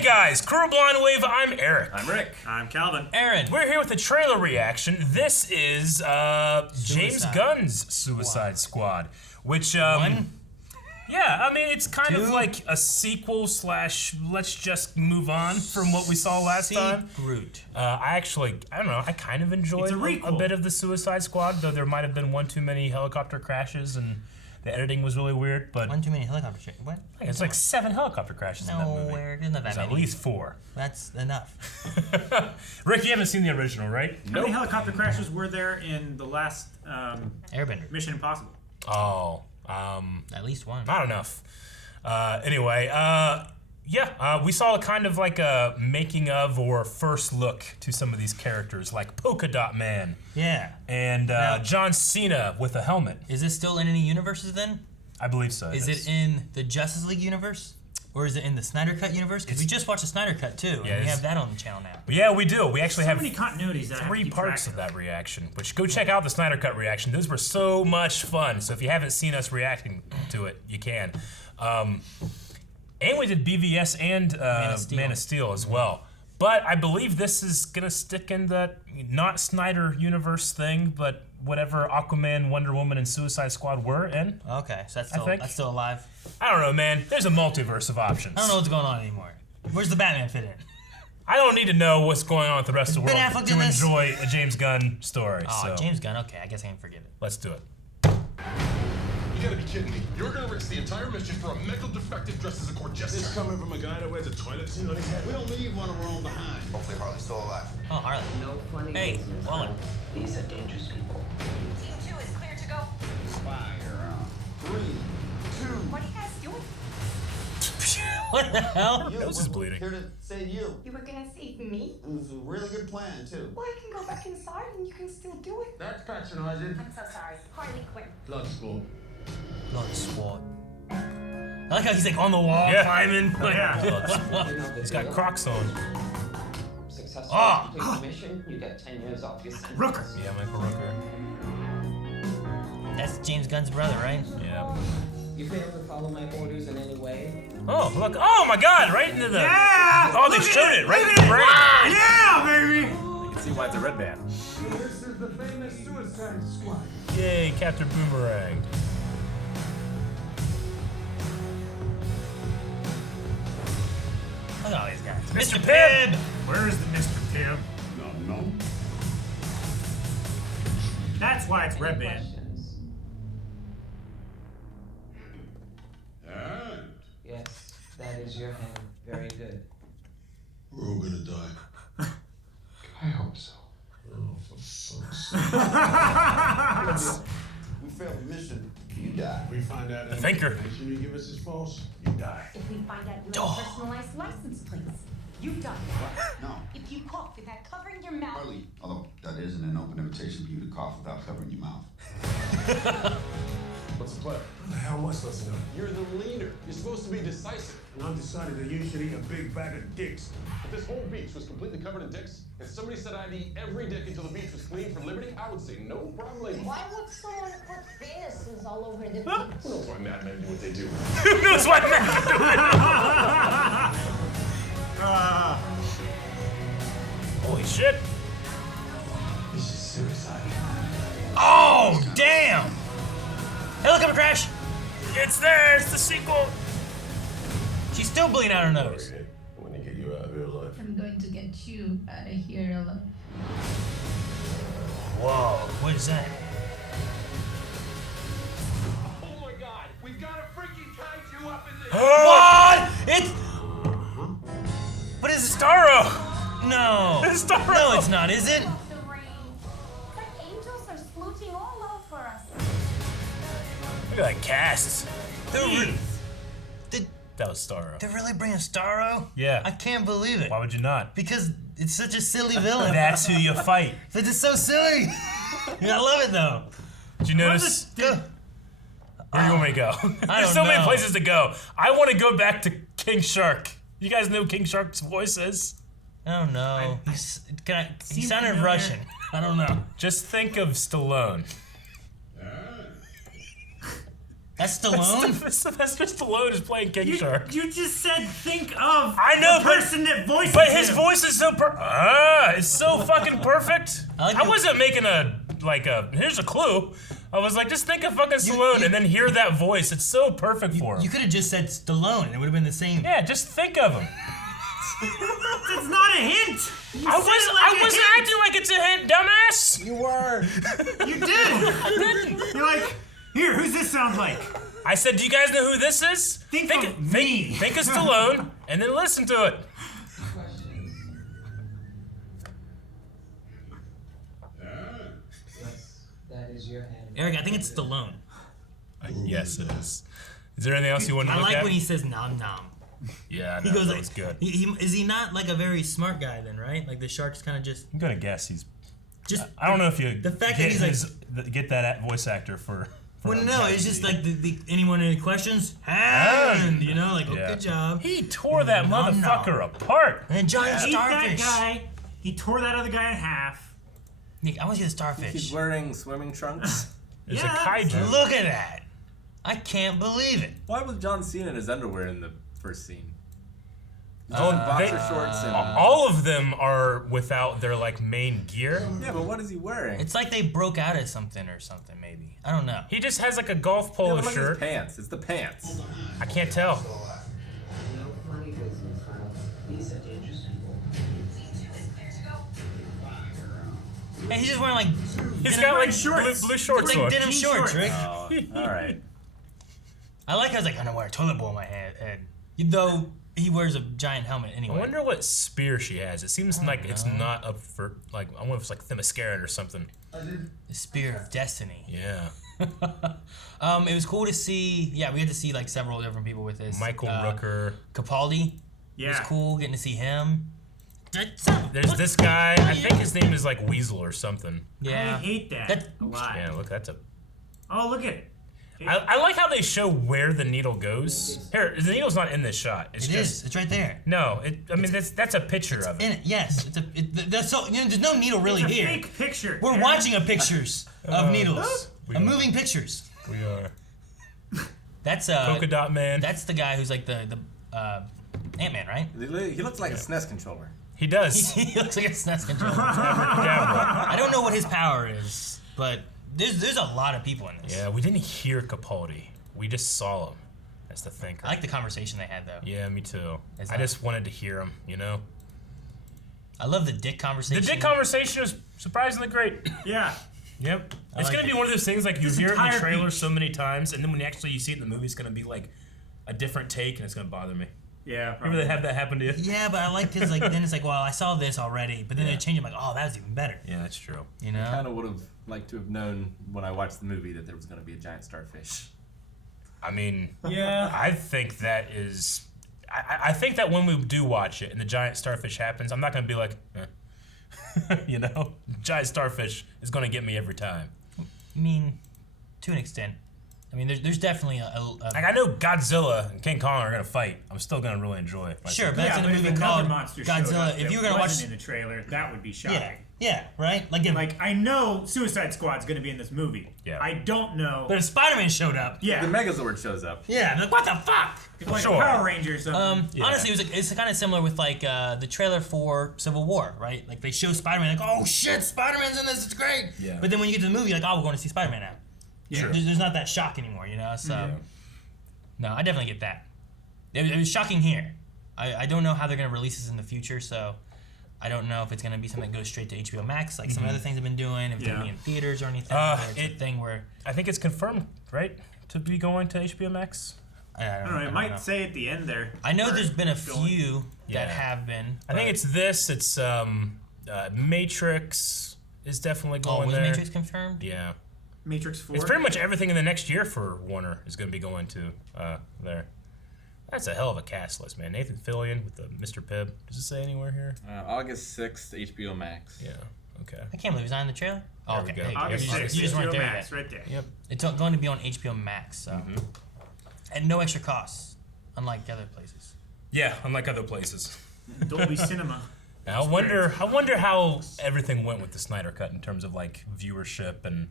Hey guys, Crew Blind Wave, I'm Eric. I'm Rick. I'm Calvin. Aaron. We're here with a trailer reaction. This is James Gunn's Suicide Squad, which yeah, I mean it's kind of like a sequel slash let's just move on from what we saw last time. Groot. I don't know, I kind of enjoyed a bit of the Suicide Squad, though there might have been one too many helicopter crashes and the editing was really weird, but... One too many helicopter crashes. What? It's like 7 helicopter crashes in that movie. Nowhere. There's not that many. At least 4. That's enough. Rick, you haven't seen the original, right? How many helicopter crashes were there in the last Airbender. Mission Impossible? Oh, at least one. not enough. Anyway, we saw kind of like a making of or first look to some of these characters, like Polka Dot Man. Yeah. And John Cena with a helmet. Is this still in any universes then? I believe so. Is it in the Justice League universe? Or is it in the Snyder Cut universe? Because we just watched the Snyder Cut too, and we have that on the channel now. Yeah, we do. We actually have so many continuities that 3 parts of that reaction, which go check out the Snyder Cut reaction. Those were so much fun. So if you haven't seen us reacting to it, you can. And we did BVS and Man of Steel as well. But I believe this is going to stick in the not Snyder universe thing, but whatever Aquaman, Wonder Woman, and Suicide Squad were in. Okay, so that's still alive? I don't know, man. There's a multiverse of options. I don't know what's going on anymore. Where's the Batman fit in? I don't need to know what's going on with the rest of the world to this? enjoy a James Gunn story. Oh, so. James Gunn, okay, I guess I can forgive it. Let's do it. You gotta be kidding me. You're gonna risk the entire mission for a mental defective dressed as a court jester. This coming from a guy that wears a toilet seat on his head. We don't leave one of our own behind. Hopefully Harley's still alive. Oh, Harley. No funny Hey, business. Wallen. These are dangerous people. Team 2 is clear to go. Fire. 3, 2. What are you guys doing? What the hell? Nose is bleeding. Here to save you. You were gonna save me? It was a really good plan, too. Well, I can go back inside and you can still do it. That's patronizing. I'm so sorry. Harley Quinn. Blood sport. Blood Sword. I like how he's like on the wall climbing. He's got Crocs on. Successful. If you take the mission, you get 10 years off your sentence. Rooker. Yeah, Michael Rooker. That's James Gunn's brother, right? Yeah. You fail to follow my orders in any way. Oh, look. Oh, my God. Right into the... Yeah! Oh, they showed it. Right in the brain. Yeah, baby! You can see why it's a red band. This is the famous Suicide Squad. Yay, Captain Boomerang. Look at all these guys. Mr. Pibb! Where is the Mr. Pibb? No. That's why it's Any red band. questions? And Yes, that is your hand. Very good. we're all gonna die. I hope so. Oh, for fuck's sake. We failed the mission. You die. We find out The thinker. information you give us is false. You die. If we find out you have personalized license plates, you've done it. No. If you cough without covering your mouth. Harley, although that isn't an open invitation for you to cough without covering your mouth. What's the plan? How the hell am I supposed to know? You're the leader. You're supposed to be decisive. And I've decided that you should eat a big bag of dicks. If this whole beach was completely covered in dicks, and somebody said I'd eat every dick until the beach was clean for liberty, I would say no problem. Why would someone put penises all over the beach? Who knows why madmen do what they do? Who knows what Holy shit. This is suicide. Oh, damn! Helicopter crash! It's there. It's the sequel. She's still bleeding out her nose. I want to get you out of here alive. I'm going to get you out of here alive. Whoa, what is that? Oh my God! We've got a freaking kaiju up in there! What? It's... What is it? Starro. No. It's Starro. No, it's not, is it? The rain. The angels are splooching all over us. Look at that cast. Did That was Starro. they really bring a Starro? Yeah. I can't believe it. Why would you not? Because it's such a silly villain. That's who you fight. It's just so silly. I love it though. Did you notice? Go. Where do you want me to go? There's so many places to go. I want to go back to King Shark. You guys know King Shark's voice is? I don't know. He sounded familiar. Russian. I don't know. Just think of Stallone. That's Stallone? Sylvester Stallone is playing King Shark. You just said think of I know, the person that voices But his him. voice is so it's so fucking perfect. I wasn't making here's a clue. I was like, just think of fucking Stallone and then hear that voice. It's so perfect for him. You could have just said Stallone and it would have been the same. Yeah, just think of him. It's not a hint. I wasn't acting like it's a hint, dumbass. You were. You did. I didn't. You're like, here, who's this sound like? I said, do you guys know who this is? Think of me. Think of Stallone and then listen to it. That is your hand. Eric, I think it's Stallone. Yes, it is. Is there anything else you want to I look like at? when he says nom nom. Yeah, I know, He goes that like, was good. Is he not like a very smart guy then, right? Like the shark's kind of just. I'm gonna guess he's. Just I don't know if you the fact that he's get that voice actor for. Well, no, it's just like anyone any questions? Hand, you know, like Yeah. good job. He tore that motherfucker apart. And giant Eat that starfish. guy. He tore that other guy in half. Nick, I want to see the starfish. He's wearing swimming trunks. There's a kaiju. Look at that. I can't believe it. Why was John Cena in his underwear in the first scene? Oh, Boxer shorts and all of them are without their like main gear. yeah, but what is he wearing? It's like they broke out of something or something, maybe. I don't know. He just has like a golf Yeah, polo but look at his shirt. pants. It's the pants. I can't tell. No funny business, huh? These are dangerous people. Hey, he's just wearing like. He's denim got like shorts. blue shorts It's on. like denim shorts, right? Oh, all right. I like how he's like, I'm gonna wear a toilet bowl on my head. Though he wears a giant helmet anyway. I wonder what spear she has. It seems like it's not up for like I wonder if it's like Themyscira or something. The Spear of Destiny. Yeah. It was cool to see. Yeah, we had to see like several different people with this. Michael Rooker. Capaldi. Yeah. It was cool getting to see him. There's this guy. I think his name is like Weasel or something. Yeah. I hate that a lot. Yeah, look, that's a. Oh, look at it. I like how they show where the needle goes. Here, the needle's not in this shot. It's It just. is. It's right there. No, I mean that's a picture of it. In it, yes. That's so. You know, there's no needle really It's a here. fake picture. We're Aaron. watching a pictures of needles. We A are. moving pictures. We are. That's Polka dot man. That's the guy who's like the Ant-Man, right? He looks like a SNES controller. He does. He looks like a SNES controller. Abracadabra. I don't know what his power is, but there's a lot of people in this. Yeah, we didn't hear Capaldi. We just saw him. That's the thinker. I like the conversation they had though. Yeah, me too. It's I not- just wanted to hear him, you know? I love the dick conversation. The dick conversation was surprisingly great. Yeah. Yep. It's like gonna be it. one of those things like you This hear it in the entire trailer beach. so many times, and then when you actually see it in the movie, it's gonna be like a different take, and it's gonna bother me. Yeah. Ever they have that happen to you? Yeah, but I like because like then it's like, well, I saw this already, but then they change it. I'm like, oh, that was even better. Yeah, that's true. You know? Kind of would have liked to have known when I watched the movie that there was going to be a giant starfish. I mean, Yeah. I think that is. I think that when we do watch it and the giant starfish happens, I'm not gonna be like, you know, giant starfish is gonna get me every time. I mean, to an extent. I mean, there's definitely a Like I know Godzilla and King Kong are gonna fight. I'm still gonna really enjoy it. sure, but that's Yeah, in but a if movie another called monster showed Godzilla. up If that you were gonna watch, wasn't in the trailer, that would be shocking. yeah, right. Like, if, Like I know Suicide Squad's gonna be in this movie. Yeah. I don't know. but if Spider-Man showed up, Yeah. The Megazord shows up. yeah, I'm like, what the fuck? It's like Sure. a Power Ranger or something. Yeah. Honestly, it's kind of similar with like the trailer for Civil War, right? Like they show Spider-Man, like, oh shit, Spider-Man's in this, it's great. Yeah. But then when you get to the movie, like, oh, we're going to see Spider-Man now. Yeah. There's not that shock anymore, you know. So, no, I definitely get that. It was shocking here. I don't know how they're gonna release this in the future, so I don't know if it's gonna be something that goes straight to HBO Max, like some other things have been doing. If it's gonna be in theaters or anything. Or it's a thing where I think it's confirmed, right, to be going to HBO Max. I I don't know. It might say at the end there. I know where there's been a it's going. few Yeah. that have been. I think but- it's this. It's Matrix is definitely Oh, going was there. Matrix confirmed? Yeah. Matrix 4. It's pretty much everything in the next year for Warner is going to be going to there. That's a hell of a cast list, man. Nathan Fillion with the Mr. Pibb. Does it say anywhere here? August 6th, HBO Max. Yeah. Okay. I can't believe he's not in the trailer. Oh, There we okay. go. Hey, August you 6th, just weren't HBO there Max, yet. right there. Yep. It's going to be on HBO Max, so at no extra cost, unlike other places. Yeah, unlike other places. Dolby Cinema. I wonder how everything went with the Snyder Cut in terms of like viewership and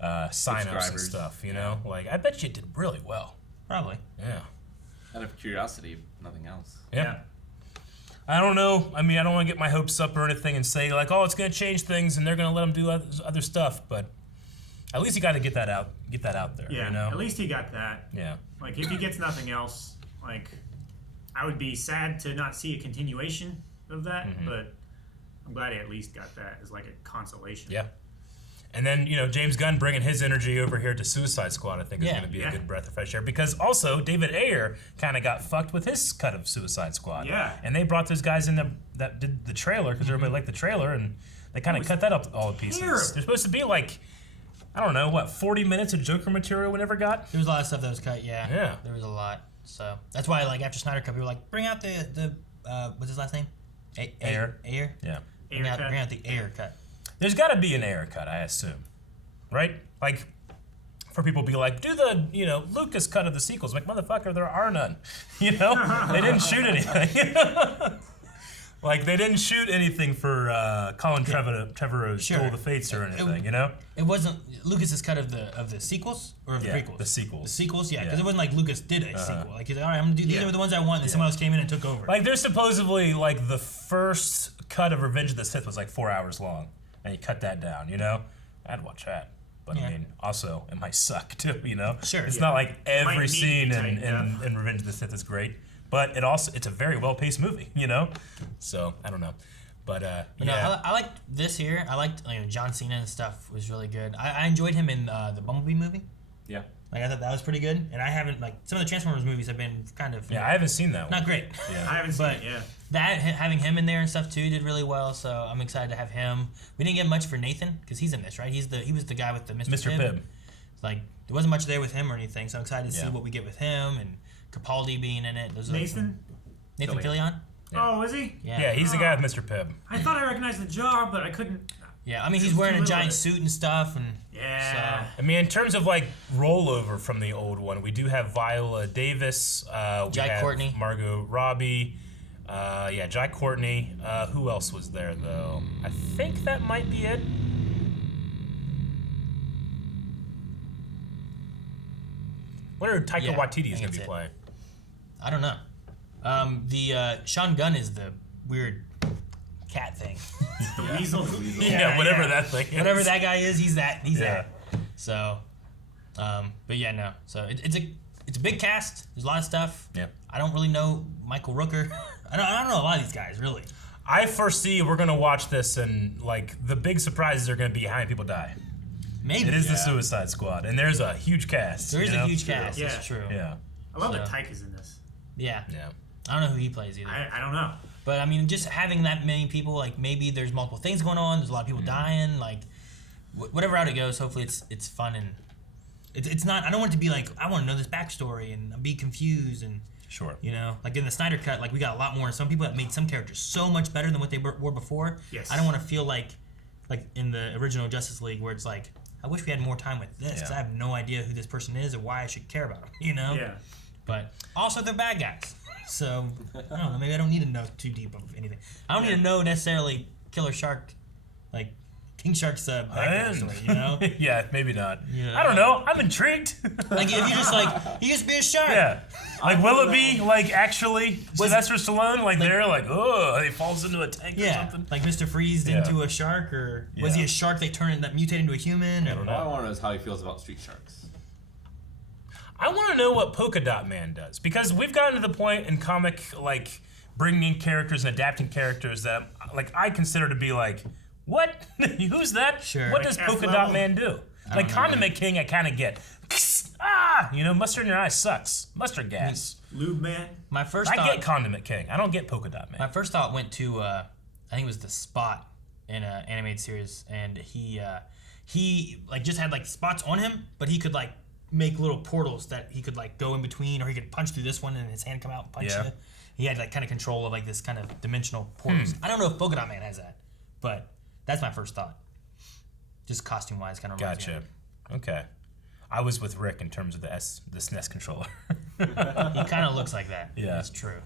sign-ups and Subscribers. stuff. You know, like I bet you did really well. Probably. Yeah. Out of curiosity, if nothing else. Yeah. I don't know. I mean, I don't want to get my hopes up or anything and say like, oh, it's going to change things and they're going to let them do other stuff. But at least you got to get that out there. Yeah, You know? at least he got that. Yeah. Like, if he gets nothing else, like, I would be sad to not see a continuation of that, but I'm glad he at least got that as, like, a consolation. Yeah. And then, you know, James Gunn bringing his energy over here to Suicide Squad, I think is Yeah. going to be a good breath of fresh air. Because also, David Ayer kind of got fucked with his cut of Suicide Squad. Yeah. And they brought those guys in that did the trailer, because everybody liked the trailer, and they kind of cut that up all to pieces. terrible. There's supposed to be like, I don't know, 40 minutes of Joker material we never got? There was a lot of stuff that was cut. Yeah. Yeah. There was a lot. So that's why, like, after Snyder Cut, we were like, bring out the what's his last name? Ayer. Ayer. Yeah. Bring out cut. the Ayer cut. There's got to be an Ayer cut, I assume. Right? Like, for people to be like, do the, you know, Lucas cut of the sequels. Like, motherfucker, there are none. You know? They didn't shoot anything. Like, they didn't shoot anything for Colin Trevorrow's Sure. Duel of the Fates or anything, you know? It wasn't Lucas's cut of the sequels or of the Yeah, prequels. the sequels. The sequels, yeah, because Yeah. it wasn't like Lucas did a sequel. Like he's like, all right, I'm gonna do these are the ones I want, and someone else came in and took over. Like, there's supposedly, like, the first cut of Revenge of the Sith was like 4 hours long. And he cut that down, you know? I'd watch that. But Yeah. I mean, also, it might suck too, you know? Sure. It's Yeah. not like Might every need to scene be in tightened up. Revenge of the Sith is great. But it's a very well-paced movie, you know? So, I don't know. But, But yeah. no, I liked this here. I liked John Cena and stuff was really good. I enjoyed him in the Bumblebee movie. Yeah. Like I thought that was pretty good. And I haven't some of the Transformers movies have been kind of Yeah, I haven't seen that one. not great. Yeah. I haven't seen But it, yeah. that having him in there and stuff too did really well. So I'm excited to have him. We didn't get much for Nathan because he's in this, right? He was the guy with the Mr. Pibb. Like there wasn't much there with him or anything. So I'm excited to see Yeah. what we get with him and Capaldi being in it. Those are Nathan? Nathan Fillion. Yeah. Oh, is he? Yeah, he's the guy with Mr. Pibb. I thought I recognized the jaw, but I couldn't. Yeah, I mean he's wearing a giant suit and stuff, and Yeah. I mean, in terms of like rollover from the old one, we do have Viola Davis, we Jack have Courtney. Margot Robbie, Jack Courtney. Who else was there though? I think that might be it. Wonder who Taika Yeah, Waititi I is think gonna be it's it. playing. I don't know. The Sean Gunn is the weird cat thing. The weasel. Yeah, whatever that thing is. Whatever that guy is, he's that. He's Yeah. that. So, but yeah, no. So it's a big cast. There's a lot of stuff. Yeah. I don't really know Michael Rooker. I don't know a lot of these guys really. I foresee we're gonna watch this and like the big surprises are gonna be how many people die. Maybe It is the Suicide Squad, and there's a huge cast. there is you a know? huge cast. Yeah. It's true. Yeah. I love that So- Tyke is in this. Yeah. Yeah. I don't know who he plays either. I don't know. But I mean, just having that many people, like maybe there's multiple things going on. There's a lot of people dying. Like whatever route it goes, hopefully it's fun and it's not. I don't want it to be like I want to know this backstory and be confused and Sure. you know, like in the Snyder Cut, like we got a lot more. Some people that made some characters so much better than what they were before. Yes. I don't want to feel like in the original Justice League where it's like I wish we had more time with this because Yeah. I have no idea who this person is or why I should care about him. You know. Yeah. But also they're bad guys. So I don't know. Maybe I don't need to know too deep of anything. I don't need to know necessarily Killer Shark, like King Shark's background story. You know. Yeah, maybe not. Yeah. I don't know. I'm intrigued. Like if you just like he used to be a shark. Yeah. Like, will it be like actually Sylvester Stallone? Like they're like, oh, he falls into a tank or Yeah, something. like Mr. Freeze Yeah. into a shark, or was he Yeah. a shark that mutated into a human? don't All know. I want to know is how he feels about street sharks. I want to know what Polka Dot Man does because we've gotten to the point in comic like bringing in characters and adapting characters that like I consider to be like, what? Who's that? Sure. What Like does F Polka level? Dot Man do? Like Condiment King, I kind of get. You know, mustard in your eye sucks. Mustard gas. Lube Man. My first I thought, get Condiment King. I don't get Polka Dot Man. my first thought went to I think it was the Spot in an animated series, and he like just had like spots on him, but he could like make little portals that he could like go in between, or he could punch through this one and his hand come out and punch Yeah. it. He had like kind of control of like this kind of dimensional portals. I don't know if Polka Dot Man has that, but that's my first thought. Just costume wise, kind of. Gotcha. Okay. I was with Rick in terms of the SNES controller. He kind of looks like that. Yeah. That's true.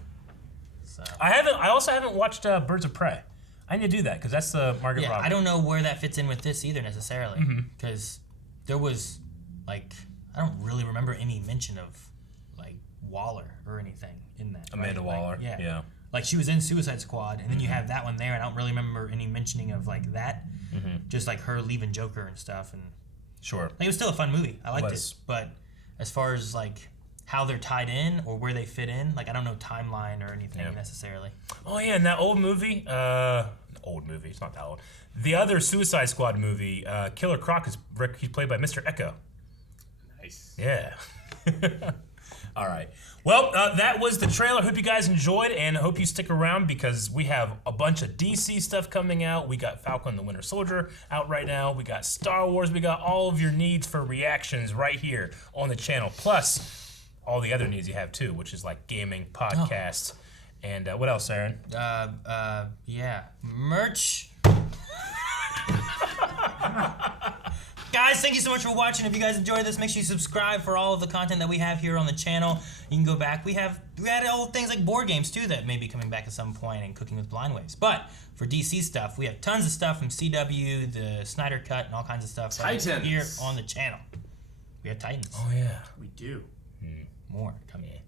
So. I also haven't watched Birds of Prey. I need to do that because that's the Margaret Yeah, Robbie. I don't know where that fits in with this either necessarily, because there was like I don't really remember any mention of like Waller or anything in that. Amanda Waller. Like, yeah. Like she was in Suicide Squad, and then you have that one there, and I don't really remember any mentioning of like that. Just like her leaving Joker and stuff, and Sure. like, it was still a fun movie. I liked it, but as far as like how they're tied in or where they fit in, like I don't know timeline or anything necessarily. Oh yeah, and that old movie, it's not that old. The other Suicide Squad movie, Killer Croc he's played by Mr. Echo. Nice. Yeah. All right. Well, that was the trailer. Hope you guys enjoyed, and hope you stick around because we have a bunch of DC stuff coming out. We got Falcon the Winter Soldier out right now. We got Star Wars. We got all of your needs for reactions right here on the channel. Plus, all the other needs you have too, which is like gaming, podcasts, and what else, Aaron? Yeah, merch. Guys, thank you so much for watching. If you guys enjoyed this, make sure you subscribe for all of the content that we have here on the channel. You can go back. We had old things like board games too that may be coming back at some point, and Cooking with Blind Waves. But for DC stuff, we have tons of stuff from CW, the Snyder Cut, and all kinds of stuff right here on the channel. We have Titans. Oh yeah, We do. More coming in.